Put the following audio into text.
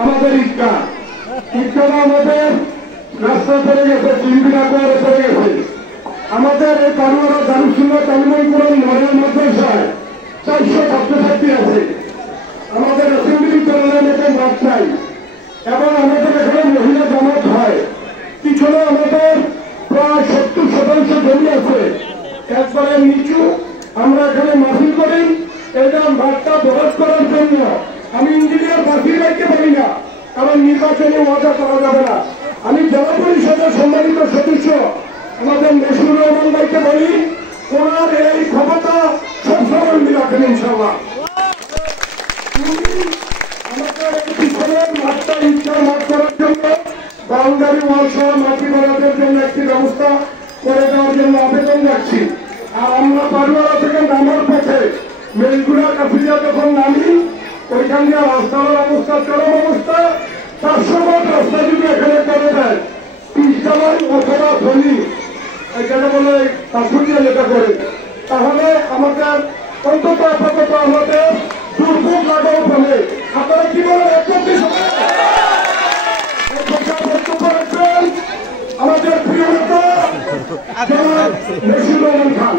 আমাদের ঈদগাহ আমাদের রাস্তা চলে গেছে, চিন্তা করে চলে গেছে। আমাদের এই পাড়ুয়ারা দারুসুন্নাহ তালিমুল কুরআন মডেল মাদ্রাসায় 400 ছাত্রছাত্রী আছে। আমাদের অ্যাসেম্বলি চলার মতো মাঠ নাই এবং আমাদের এখানে মহিলা জামাত হয়। পিছনে আমাদের প্রায় 70% জমি আছে, একবারে নিচু। আমরা এখানে মাহফিল করি, এটা মাঠটা বরাদ করার জন্য। আমি ইঞ্জিনিয়ার বাতিল রাখতে পারি না, কারণ নির্বাচনে ওয়াদা করা যাবে না। আমি জেলা পরিষদের সম্মানিত সদস্য আমাদের মশিউর রহমান ভাইকে বলি, ওনার এই ক্ষমতা সবসময় উনি রাখেন ইনশাআল্লাহ। আমাদের এই পিছনের মাঠটা ইচ্ছা মাঠ করার জন্য বাউন্ডারি ওয়াল সহ মাটি বানানোর জন্য একটি ব্যবস্থা করে দেওয়ার জন্য আবেদন রাখছি। আর আমরা পাড়ুয়ারা থেকে নামার পথে মেলগুড়া কাফিলিয়া যখন নামি, ওইখান দিয়ে রাস্তার অবস্থা চরম অবস্থা। 400 ফুট রাস্তা যদি এখানে করে দেয়, পিসজামাই অথবা ধনী এখানে বলে কাশুরিয়া যেটা করে, তাহলে আমাদের অন্তত আপাতত আমাদের দুর্ভোগ লাগাও ফেলে। আপনারা কি বলেন? আমাদের প্রিয় নেতা মশিউর রহমান খান।